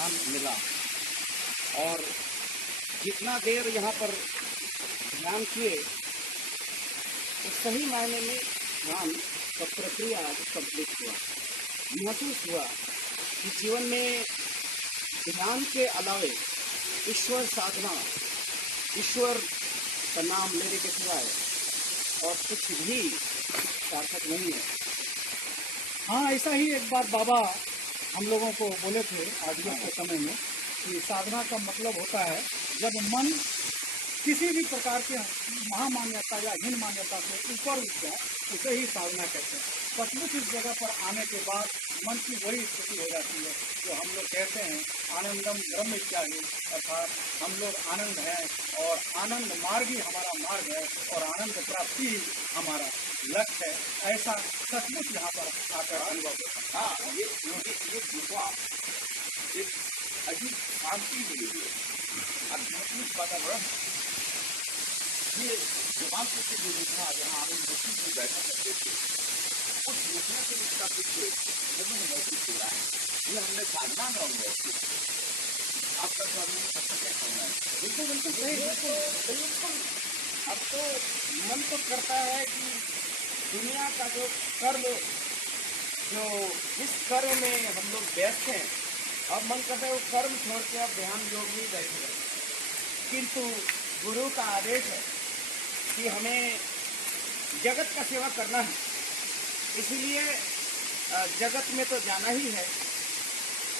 स्थान मिला। और जितना देर यहाँ पर ध्यान किए, तो सही मायने में ध्यान का प्रक्रिया आज कंप्लीट हुआ। महसूस हुआ कि जीवन में ध्यान के अलावे ईश्वर साधना, ईश्वर का नाम लेने के सिवाय और कुछ भी सार्थक नहीं है। हाँ, ऐसा ही एक बार बाबा हम लोगों को बोले थे आदिवासी के समय में कि साधना का मतलब होता है जब मन किसी भी प्रकार के महामान्यता या हीन मान्यता से ऊपर उठ जाए, उसे ही साधना कहते हैं। सचमुच इस जगह पर आने के बाद मन की वही स्थिति हो जाती है जो हम लोग कहते हैं आनंदम ब्रह्म इत्यादि, अर्थात हम लोग आनंद हैं और आनंद मार्ग ही हमारा मार्ग है और आनंद प्राप्ति ही हमारा लक्ष्य है। ऐसा सचमुच यहाँ पर आकर अनुभव होता है। हाँ, ये विश्वास एक अजीब शांति मिली हुई है, आध्यात्मिक वातावरण। ये जवान से जो लिखा जहाँ आनंद मुक्ति में बैठा करते थे, उस लिखने से इसका कुछ जमीन महसूस हो रहा है। ये हमने साधना में अनुभव किया। आपका स्वामी सबसे क्या कहना है? बिल्कुल बिल्कुल सही, बिल्कुल। अब तो मन तो करता है कि दुनिया का जो कर्म, जो जिस कर्म में हम लोग व्यस्त हैं, अब मन करता है वो कर्म छोड़ के अब ध्यान योग में बैठे रहे। किंतु गुरु का आदेश है कि हमें जगत का सेवा करना है, इसलिए जगत में तो जाना ही है।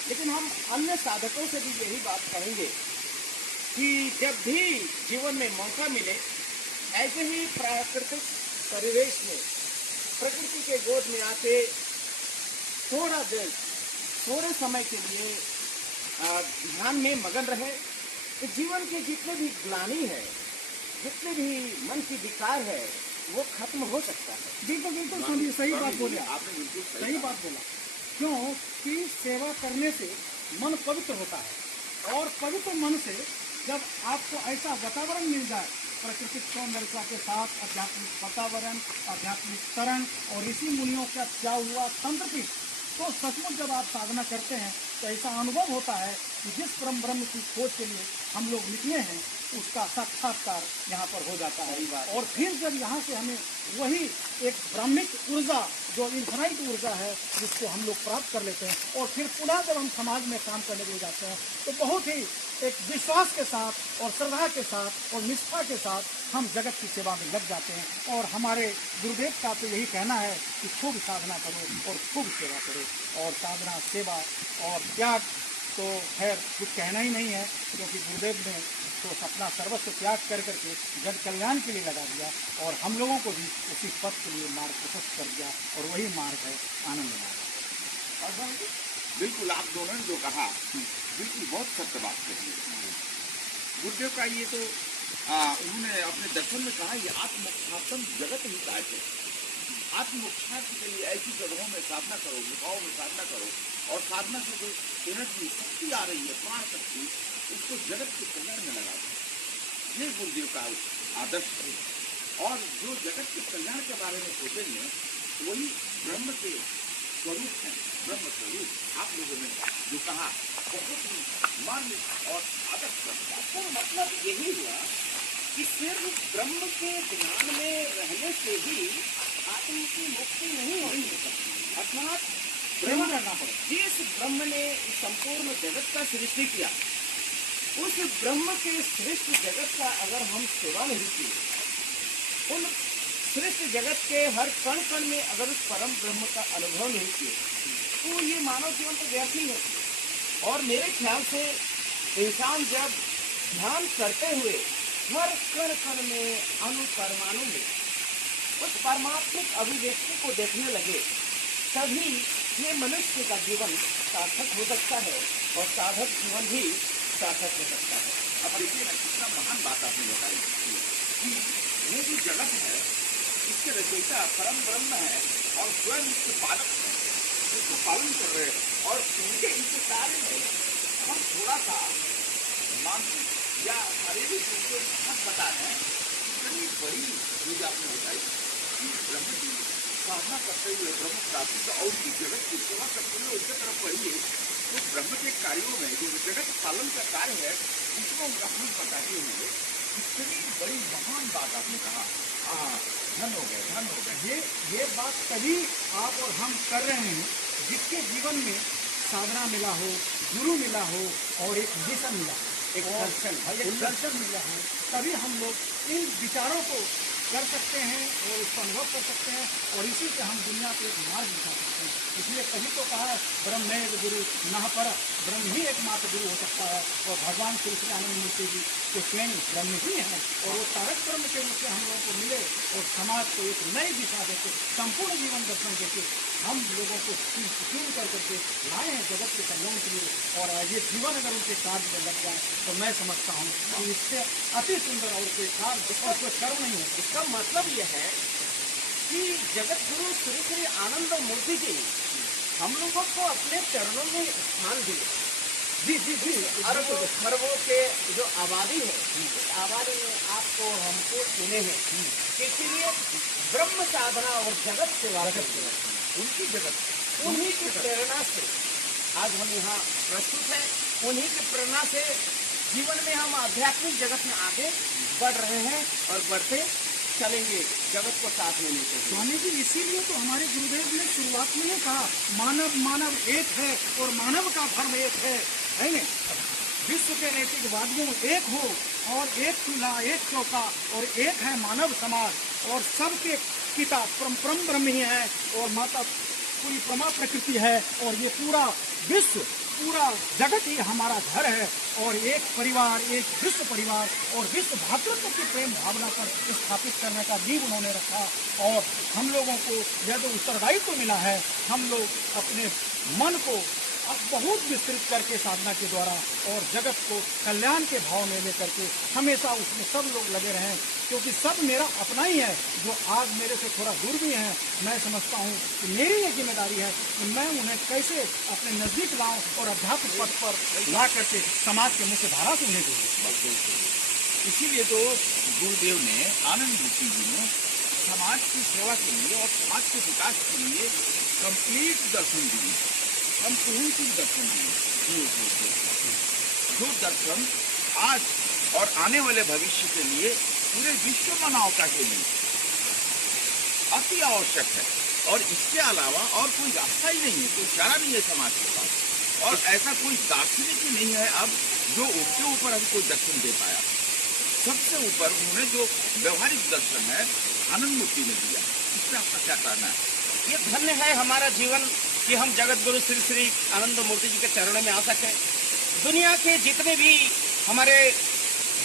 लेकिन हम अन्य साधकों से भी यही बात कहेंगे कि जब भी जीवन में मौका मिले, ऐसे ही प्राकृतिक परिवेश में प्रकृति के गोद में आके थोड़ा देर, थोड़े समय के लिए ध्यान में मगन रहे, तो जीवन के जितने भी ग्लानि है, जितने भी मन की विकार है, वो खत्म हो सकता है। बिल्कुल बिल्कुल स्वामी, सही बात बोले आपने बिल्कुल सही बात बोला। क्यों कि सेवा करने से मन पवित्र होता है और पवित्र मन से जब आपको ऐसा वातावरण मिल जाए प्राकृतिक सौंदर्यता के साथ, आध्यात्मिक वातावरण, आध्यात्मिक तरण और ऋषि मुनियों का क्या हुआ संतृप्ति, तो सचमुच जब आप साधना करते हैं तो ऐसा अनुभव होता है कि जिस परम ब्रह्म की खोज के लिए हम लोग निकले हैं उसका साक्षात्कार यहाँ पर हो जाता है। और फिर जब यहाँ से हमें वही एक ब्राह्मिक ऊर्जा, जो इन्फिनाइट ऊर्जा है, जिसको हम लोग प्राप्त कर लेते हैं, और फिर पुनः जब हम समाज में काम करने के लिए जाते हैं तो बहुत ही एक विश्वास के साथ और श्रद्धा के साथ और निष्ठा के साथ हम जगत की सेवा में लग जाते हैं। और हमारे गुरुदेव का तो यही कहना है कि खूब साधना करो और खूब सेवा करो। और साधना, सेवा और त्याग तो खैर कुछ कहना ही नहीं है, क्योंकि गुरुदेव ने तो अपना सर्वस्व त्याग कर करके जन कल्याण के लिए लगा दिया और हम लोगों को भी उसी पथ के लिए मार्ग प्रशस्त कर दिया, और वही मार्ग है आनंद मार्ग। और बिल्कुल आप दोनों ने जो कहा, बिल्कुल बहुत सत्य बात कही। गुरुदेव का ये तो उन्होंने अपने दर्शन में कहा, ये आत्मोक्षार्थम जगत हिताय है। आत्मोक्षार्थ के लिए ऐसी जगहों में साधना करो, गुफाओं में साधना करो, और साधना से जो एनर्जी शक्ति आ रही है, प्राण शक्ति, उसको जगत के कल्याण में लगा दो। ये गुरुदेव का आदर्श है। और जो जगत के कल्याण के बारे में सोचेंगे, वही ब्रह्म के स्वरूप है। ब्रह्म स्वरूप आप लोगों ने जो कहा बहुत ही मान्य और आदर्श करता। तो मतलब यही हुआ कि सिर्फ ब्रह्म के ध्यान में रहने से ही आत्म की मुक्ति नहीं हो सकती। अर्थात प्रेम करना पड़ेगा। जिस ब्रह्म ने संपूर्ण जगत का सृष्टि किया, उस ब्रह्म के सृष्टि जगत का अगर हम सेवा नहीं किए, उन सृष्टि जगत के हर कण कण में अगर उस परम ब्रह्म का अनुभव नहीं किए, तो ये मानव जीवन तो व्यर्थ ही है। और मेरे ख्याल से इंसान जब ध्यान करते हुए हर कण कण में, अणु परमाणु में उस परमात्मिक अभिव्यक्ति को देखने लगे, तभी ये मनुष्य का जीवन सार्थक हो सकता है और साधक जीवन भी सार्थक हो सकता है। अब देखिए ना, कितना महान बात आपने बताई कि ये जो जगत है, इसके रचयिता परम ब्रह्म है और स्वयं इसके पालक हैं, इसको पालन कर रहे हैं। और उनके इंतजार में हम थोड़ा सा मानसिक या शारीरिक रूप से हद बता रहे हैं। इतनी बड़ी चीज आपने बताई कि ब्रह्म की साधना करते हुए, ब्रह्म प्राप्ति का और जगत की सेवा करते हुए उसके तरफ बढ़िए, तो ब्रह्म के कार्यों में जो जगत पालन का कार्य है उसको हम बताते हुए कितनी बड़ी महान बात आपने कहा। धन हो गए। ये बात तभी आप और हम कर रहे हैं जिसके जीवन में साधना मिला हो, गुरु मिला हो और एक दिशा मिला, एक दर्शन मिला हो, तभी हम लोग इन विचारों को कर सकते हैं और उसका अनुभव कर सकते हैं और इसी से हम दुनिया को एक मार्ग दिखा सकते हैं। इसलिए कभी तो कहा ब्रह्मेव गुरु नह पर, ब्रह्म ही एकमात्र गुरु हो सकता है और भगवान श्री श्री आनंद मूर्ति जी के स्वयं ब्रह्म ही है और वो तारक ब्रह्म के रूप में हम लोगों को मिले और समाज को एक नई दिशा देते, संपूर्ण जीवन दर्शन देते हम लोगों को चुन करके लाए हैं जगत के कल्याण के लिए। और ये जीवन अगर उनके कार्य में लग जाए तो मैं समझता हूँ कि इससे अति सुंदर और कोई कार्य और कोई कर्म नहीं है। इसका मतलब यह है कि जगत गुरु श्री श्री आनंद मूर्ति जी हम लोगों को अपने चरणों में स्थान दिए। जी अरबों खरबों के जो आबादी है इस आबादी में आपको हमको चुने हैं इसीलिए ब्रह्म साधना और जगत सेवा उनकी जगत उन्हीं की प्रेरणा से आज हम यहाँ प्रस्तुत हैं। उन्हीं की प्रेरणा से जीवन में हम आध्यात्मिक जगत में आगे बढ़ रहे हैं और बढ़ते चलेंगे जगत को साथ में लेते हुए। स्वामी जी इसीलिए तो हमारे गुरुदेव ने शुरुआत में ही कहा मानव एक है और मानव का धर्म एक है ना। विश्व के नैतिकवादियों एक हो और एक चूल्हा एक चौका और एक है मानव समाज और सबके पिता परम ब्रह्म ही है और माता पूरी प्रमा प्रकृति है और ये पूरा विश्व पूरा जगत ही हमारा घर है और एक परिवार एक विश्व परिवार और विश्व भातृत्व की प्रेम भावना पर स्थापित करने का नींव उन्होंने रखा। और हम लोगों को यह जो उत्तरदायित्व मिला है हम लोग अपने मन को अब बहुत विस्तृत करके साधना के द्वारा और जगत को कल्याण के भाव में लेकर के हमेशा उसमें सब लोग लगे रहें क्योंकि सब मेरा अपना ही है। जो आज मेरे से थोड़ा दूर भी हैं मैं समझता हूँ कि मेरी ये जिम्मेदारी है कि मैं उन्हें कैसे अपने नज़दीक लाऊं और अध्यात्म पथ पर ला करके समाज के मुख्य धारा से उन्हें जोड़ूं। इसीलिए तो गुरुदेव ने आनंद मूर्ति जी ने समाज की सेवा के लिए और समाज के विकास के लिए कंप्लीट दर्शन दिए, संपूर्ण दर्शन दिए। जो दर्शन आज और आने वाले भविष्य के लिए पूरे विश्व मानवता के लिए अति आवश्यक है और इसके अलावा और कोई रास्ता ही नहीं है, कोई चारा नहीं है समाज के पास। और ऐसा कोई दार्शनिक ही नहीं है अब जो उसके ऊपर हम कोई दर्शन दे पाया। सबसे ऊपर उन्होंने जो व्यवहारिक दर्शन है आनंद मूर्ति ने दिया। इसमें आपका क्या कहना है? ये धन्य है हमारा जीवन कि हम जगत गुरु श्री श्री आनंद मूर्ति जी के चरणों में आ सके। दुनिया के जितने भी हमारे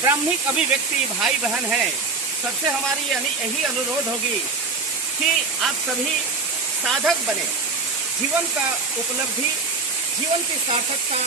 ब्राह्मणिक अभिव्यक्ति भाई बहन हैं सबसे हमारी यही अनुरोध होगी कि आप सभी साधक बने। जीवन का उपलब्धि जीवन की सार्थकता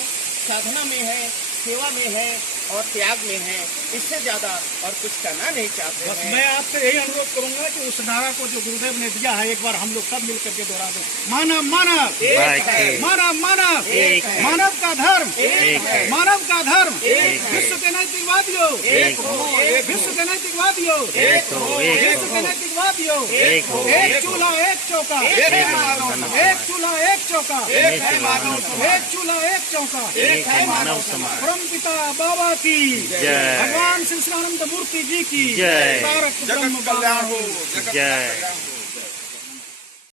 साधना में है, सेवा में है और त्याग में है। इससे ज्यादा और कुछ करना नहीं चाहते बस हैं। मैं आपसे यही अनुरोध करूंगा कि उस नारा को जो गुरुदेव ने दिया है एक बार हम लोग सब मिलकर के दोहरा दें। मानव मानव एक है, मानव मानव एक है, मानव का धर्म एक है, मानव का धर्म एक है, विश्व के नैतिकवादियों एक हो, एक विश्व के नैतिकवादियों एक हो, विश्व के नैतिकवादियों एक हो, एक चूल्हा एक चौका एक है मानव समाज, एक चूल्हा एक चौका एक है मानव समाज, एक चूल्हा एक चौका एक है मानव समाज। परम पिता बाबा की जय। भगवान श्री श्री आनंद मूर्ति जी की जय। तारक जगत ब्रह्म कल्याण बाबा हो, की। जगत जय। कल्याण हो।